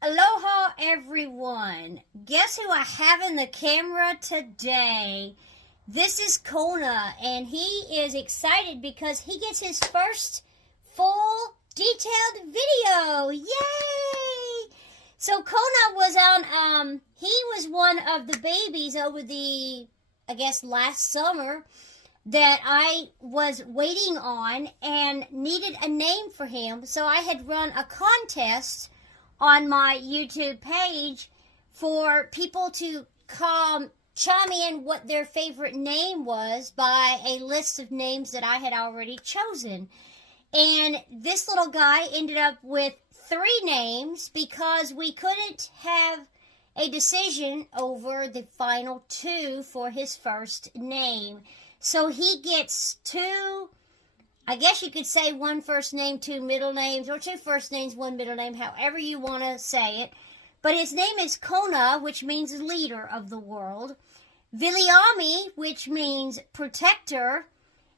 Aloha, everyone. Guess who I have in the camera today? This is Kona, and he is excited because he gets his first full detailed video. Yay! So Kona was on, he was one of the babies over last summer that I was waiting on and needed a name for him. So I had run a contest on my YouTube page for people to chime in what their favorite name was by a list of names that I had already chosen. And this little guy ended up with 3 names because we couldn't have a decision over the final 2 for his first name. So he gets 2, I guess you could say 1 first name, 2 middle names, or 2 first names, 1 middle name, however you want to say it. But his name is Kona, which means leader of the world, Viliami, which means protector,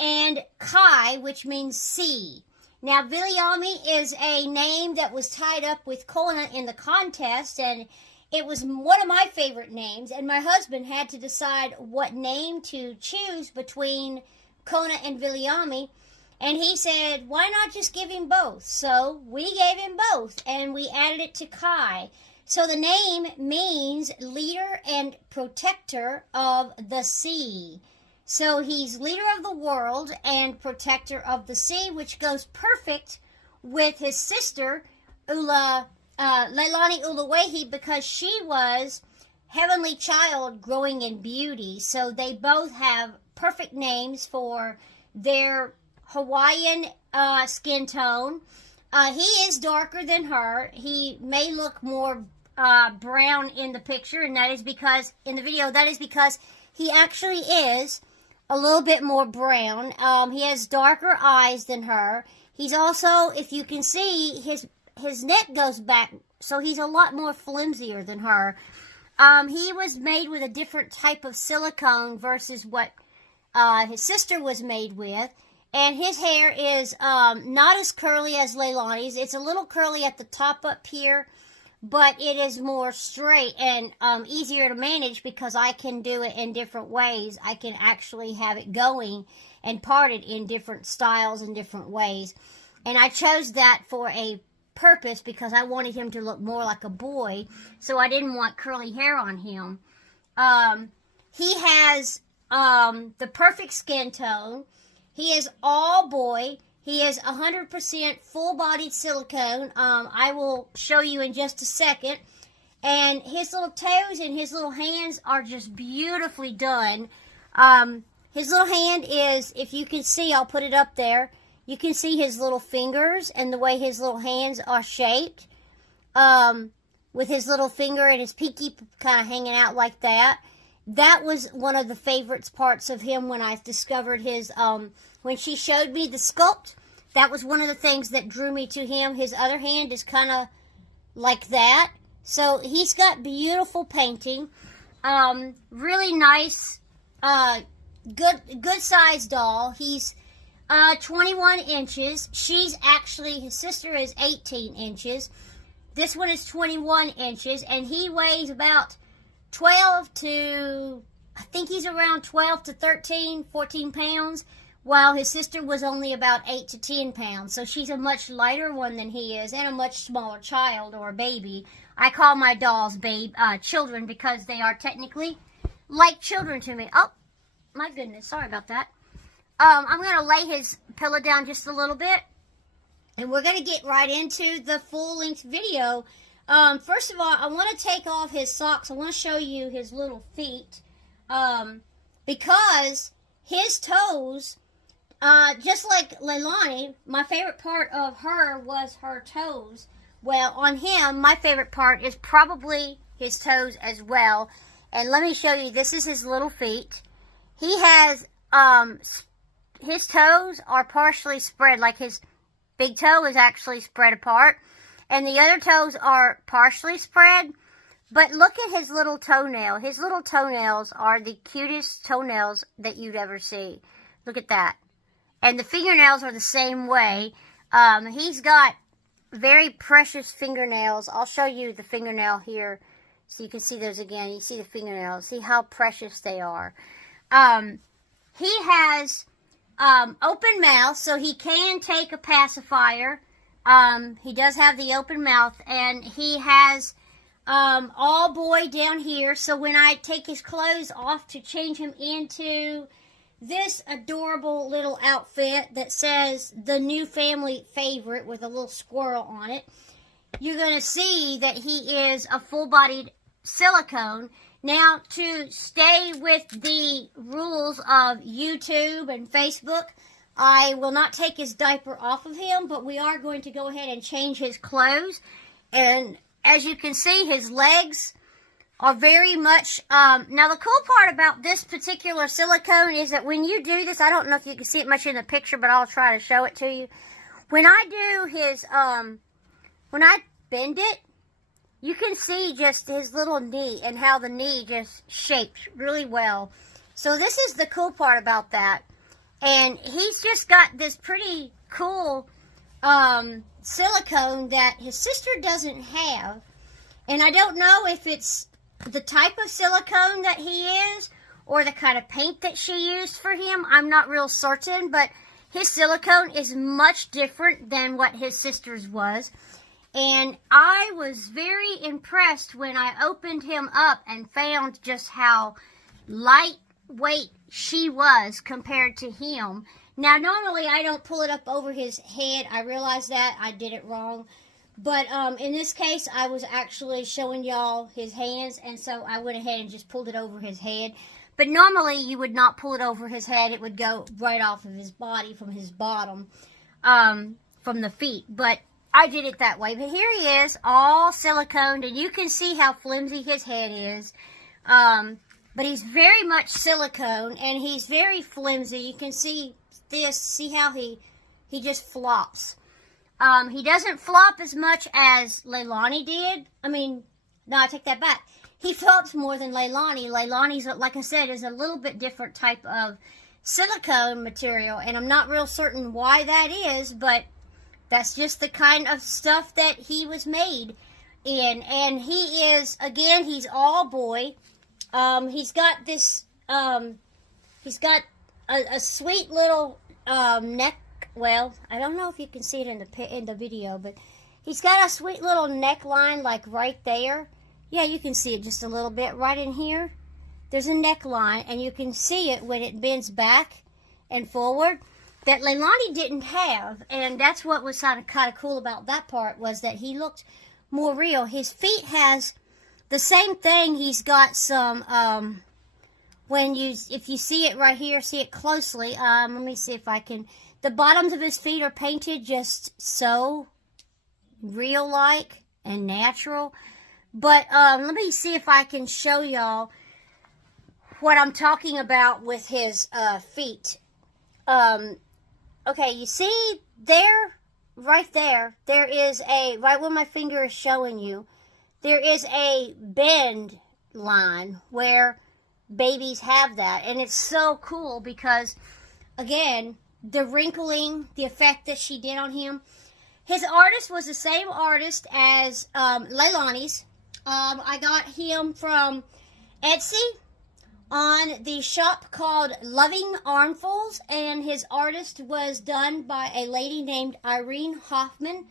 and Kai, which means sea. Now, Viliami is a name that was tied up with Kona in the contest, and it was one of my favorite names, and my husband had to decide what name to choose between Kona and Viliami. And he said, why not just give him both? So we gave him both, and we added it to Kai. So the name means leader and protector of the sea. So he's leader of the world and protector of the sea, which goes perfect with his sister, Leilani Uluwaihi, because she was heavenly child growing in beauty. So they both have perfect names for their Hawaiian skin tone. He is darker than her. He may look more brown in the picture, and that is because, in the video, that is because he actually is a little bit more brown. He has darker eyes than her. He's also, if you can see, his neck goes back, so he's a lot more flimsier than her. He was made with a different type of silicone versus what his sister was made with. And his hair is not as curly as Leilani's. It's a little curly at the top up here, but it is more straight and easier to manage because I can do it in different ways. I can actually have it going and parted in different styles and different ways. And I chose that for a purpose because I wanted him to look more like a boy, so I didn't want curly hair on him. He has the perfect skin tone. He is all boy. He is 100% full-bodied silicone. I will show you in just a second. And his little toes and his little hands are just beautifully done. His little hand is, if you can see, I'll put it up there. You can see his little fingers and the way his little hands are shaped. With his little finger and his pinky kind of hanging out like that. That was one of the favorites parts of him when I discovered his, when she showed me the sculpt. That was one of the things that drew me to him. His other hand is kind of like that. So he's got beautiful painting. Really nice, good size doll. He's 21 inches. His sister is 18 inches. This one is 21 inches, and he weighs about 12 to, I think he's around 12 to 13, 14 pounds, while his sister was only about 8 to 10 pounds. So she's a much lighter one than he is, and a much smaller child or baby. I call my dolls children because they are technically like children to me. Oh, my goodness, sorry about that. I'm going to lay his pillow down just a little bit, and we're going to get right into the full-length video. First of all, I want to take off his socks. I want to show you his little feet, because his toes, just like Leilani, my favorite part of her was her toes. Well, on him, my favorite part is probably his toes as well. And let me show you, this is his little feet. He has, his toes are partially spread, like his big toe is actually spread apart. And the other toes are partially spread. But look at his little toenail. His little toenails are the cutest toenails that you'd ever see. Look at that. And the fingernails are the same way. He's got very precious fingernails. I'll show you the fingernail here so you can see those again. You see the fingernails. See how precious they are. He has open mouth, so he can take a pacifier. He does have the open mouth, and he has all boy down here. So when I take his clothes off to change him into this adorable little outfit that says the new family favorite with a little squirrel on it, you're going to see that he is a full-bodied silicone. Now, to stay with the rules of YouTube and Facebook, I will not take his diaper off of him, but we are going to go ahead and change his clothes. And as you can see, his legs are very much, now the cool part about this particular silicone is that when you do this, I don't know if you can see it much in the picture, but I'll try to show it to you. When I do his, when I bend it, you can see just his little knee and how the knee just shapes really well. So this is the cool part about that. And he's just got this pretty cool silicone that his sister doesn't have. And I don't know if it's the type of silicone that he is or the kind of paint that she used for him. I'm not real certain, but his silicone is much different than what his sister's was. And I was very impressed when I opened him up and found just how lightweight she was compared to him. Now, normally I don't pull it up over his head. I realize that. I did it wrong. But in this case, I was actually showing y'all his hands, and so I went ahead and just pulled it over his head. But normally you would not pull it over his head. It would go right off of his body from his bottom, from the feet. But I did it that way. But here he is, all siliconed, and you can see how flimsy his head is. But he's very much silicone, and he's very flimsy. You can see this. See how he just flops. He doesn't flop as much as Leilani did. I mean, no, I take that back. He flops more than Leilani. Leilani's, like I said, is a little bit different type of silicone material, and I'm not real certain why that is, but that's just the kind of stuff that he was made in. And he is, again, he's all boy. He's got this, he's got a sweet little neck. Well, I don't know if you can see it in the video, but he's got a sweet little neckline, like right there. Yeah, you can see it just a little bit right in here. There's a neckline, and you can see it when it bends back and forward that Leilani didn't have, and that's what was kind of cool about that part, was that he looked more real. His feet has the same thing. He's got some, if you see it right here, see it closely. Let me see if I can. The bottoms of his feet are painted just so real-like and natural. But let me see if I can show y'all what I'm talking about with his feet. Okay, you see there, right there is a, right where my finger is showing you, there is a bend line where babies have that. And it's so cool because, again, the wrinkling, the effect that she did on him. His artist was the same artist as Leilani's. I got him from Etsy on the shop called Loving Armfuls, and his artist was done by a lady named Irene Hoffman.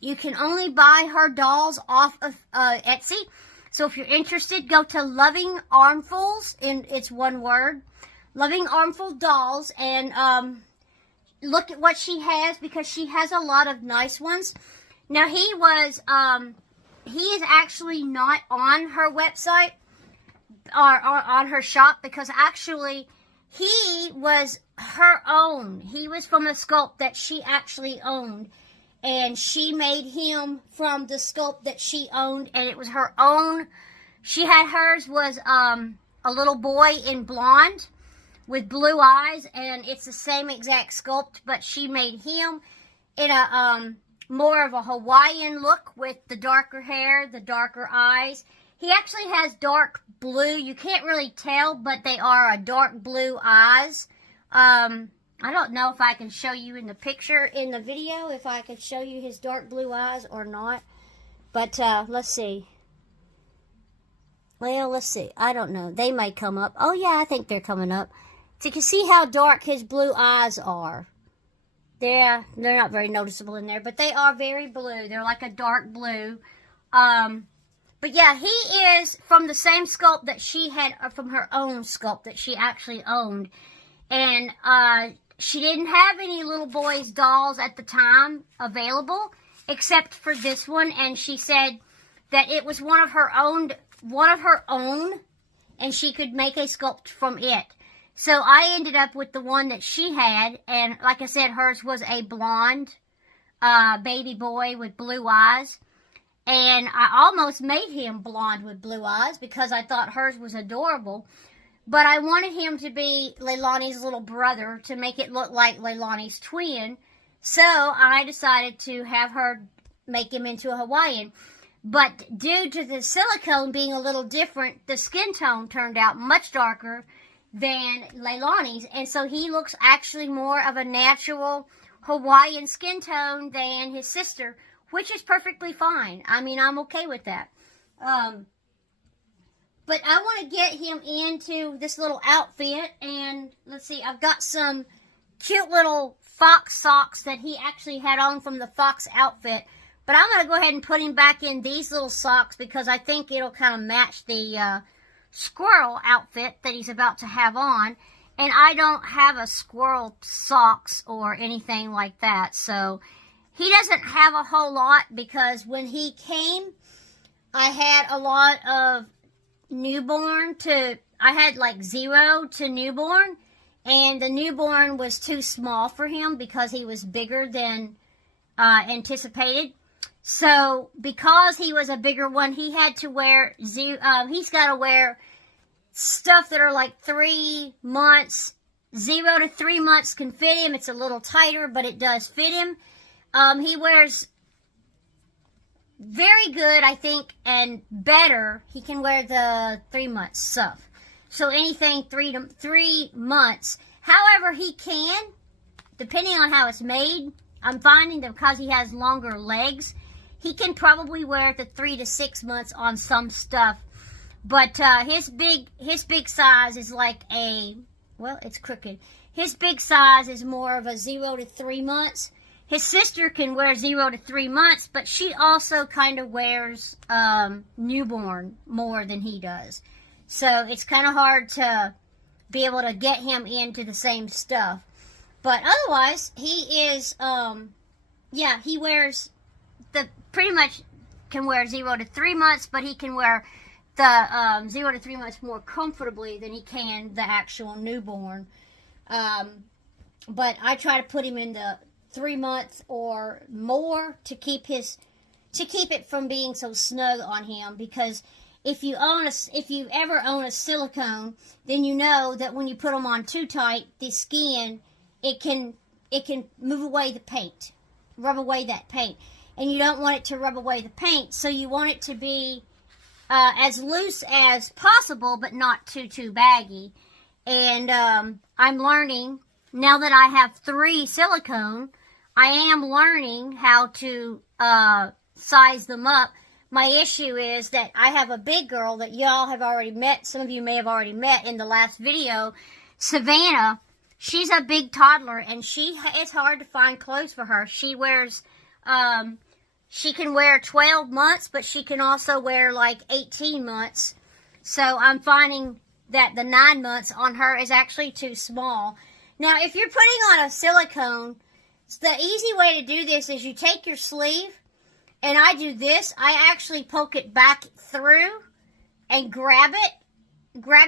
You can only buy her dolls off of Etsy. So if you're interested, go to Loving Armfuls, and it's one word. Loving Armful Dolls, and look at what she has, because she has a lot of nice ones. Now, he is actually not on her website or on her shop, because actually he was her own. He was from a sculpt that she actually owned, and she made him from the sculpt that she owned, and it was her own. She had hers was a little boy in blonde with blue eyes, and it's the same exact sculpt, but she made him in a more of a Hawaiian look with the darker hair, the darker eyes. He actually has dark blue. You can't really tell, but they are a dark blue eyes. I don't know if I can show you in the picture, in the video, if I can show you his dark blue eyes or not. But let's see. Well, let's see. I don't know. They may come up. Oh, yeah, I think they're coming up. So you can see how dark his blue eyes are. They're not very noticeable in there, but they are very blue. They're like a dark blue. But yeah, he is from the same sculpt that she had, from her own sculpt that she actually owned. And she didn't have any little boys' dolls at the time available, except for this one. And she said that it was one of her own, and she could make a sculpt from it. So I ended up with the one that she had, and like I said, hers was a blonde baby boy with blue eyes. And I almost made him blonde with blue eyes because I thought hers was adorable. But I wanted him to be Leilani's little brother to make it look like Leilani's twin. So I decided to have her make him into a Hawaiian. But due to the silicone being a little different, the skin tone turned out much darker than Leilani's. And so he looks actually more of a natural Hawaiian skin tone than his sister, which is perfectly fine. I mean, I'm okay with that. But I want to get him into this little outfit. And let's see, I've got some cute little fox socks that he actually had on from the fox outfit. But I'm going to go ahead and put him back in these little socks because I think it'll kind of match the squirrel outfit that he's about to have on. And I don't have a squirrel socks or anything like that. So he doesn't have a whole lot because when he came, I had a lot of I had like 0 to newborn, and the newborn was too small for him because he was bigger than anticipated. So because he was a bigger one, he had to wear he's got to wear stuff that are like 3 months. 0 to 3 months can fit him. It's a little tighter, but it does fit him. He wears very good, I think, and better. He can wear the 3 months stuff. So anything 3 months. However, he can, depending on how it's made, I'm finding that because he has longer legs, he can probably wear the 3 to 6 months on some stuff. But his big size is like it's crooked. His big size is more of a 0 to 3 months. His sister can wear 0 to 3 months, but she also kind of wears newborn more than he does. So it's kind of hard to be able to get him into the same stuff. But otherwise, he is, he wears pretty much can wear 0 to 3 months, but he can wear the 0 to 3 months more comfortably than he can the actual newborn. But I try to put him in the 3 months or more to keep it from being so snug on him, because if you ever own a silicone, then you know that when you put them on too tight, the skin, it can move away the paint, rub away that paint, and you don't want it to rub away the paint, so you want it to be as loose as possible, but not too baggy. And I'm learning now that I have 3 silicone. I am learning how to size them up. My issue is that I have a big girl that y'all have already met. Some of you may have already met in the last video. Savannah, she's a big toddler, and it's hard to find clothes for her. She wears, she can wear 12 months, but she can also wear like 18 months. So I'm finding that the 9 months on her is actually too small. Now, if you're putting on a silicone, the easy way to do this is you take your sleeve, and I do this. I actually poke it back through and grab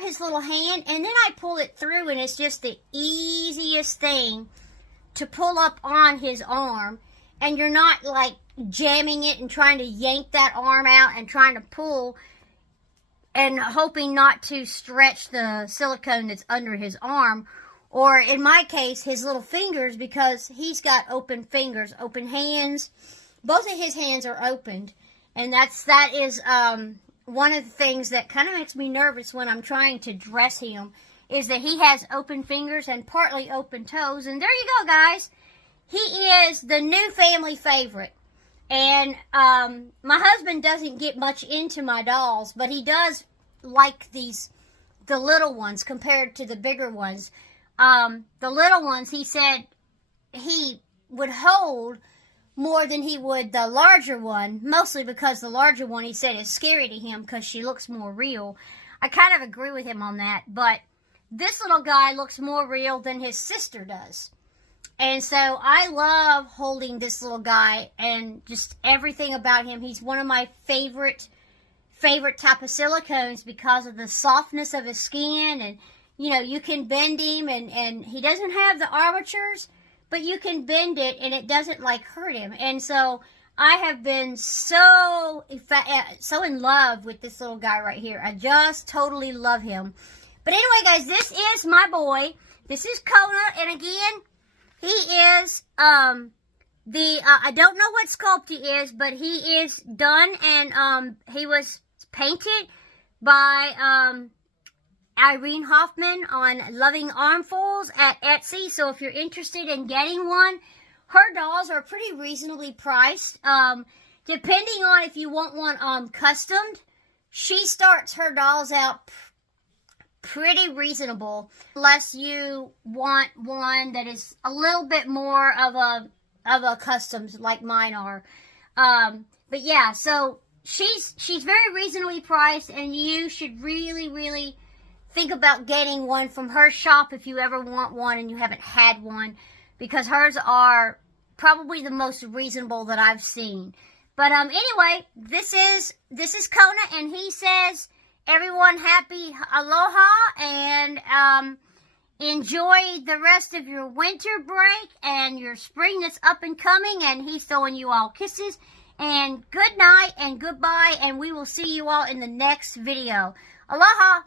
his little hand, and then I pull it through, and it's just the easiest thing to pull up on his arm, and you're not like jamming it and trying to yank that arm out and trying to pull and hoping not to stretch the silicone that's under his arm. Or in my case, his little fingers, because he's got open fingers, open hands. Both of his hands are opened. And that is one of the things that kind of makes me nervous when I'm trying to dress him, is that he has open fingers and partly open toes. And there you go, guys. He is the new family favorite. And my husband doesn't get much into my dolls, but he does like the little ones compared to the bigger ones. The little ones, he said he would hold more than he would the larger one, mostly because the larger one, he said, is scary to him because she looks more real. I kind of agree with him on that, but this little guy looks more real than his sister does. And so I love holding this little guy and just everything about him. He's one of my favorite type of silicones because of the softness of his skin, and you know, you can bend him, and he doesn't have the armatures, but you can bend it and it doesn't like hurt him. And so I have been so in love with this little guy right here. I just totally love him. But anyway, guys, this is my boy. This is Kona, and again, he is I don't know what sculpt he is, but he is done, and he was painted by Irene Hoffman on Loving Armfuls at Etsy. So if you're interested in getting one, her dolls are pretty reasonably priced. Depending on if you want one customed, she starts her dolls out pretty reasonable, unless you want one that is a little bit more of a custom like mine are. But yeah, so she's very reasonably priced, and you should really think about getting one from her shop if you ever want one and you haven't had one, because hers are probably the most reasonable that I've seen. But anyway, this is Kona, and he says, everyone happy aloha, and enjoy the rest of your winter break and your spring that's up and coming, and he's throwing you all kisses, and good night and goodbye, and we will see you all in the next video. Aloha!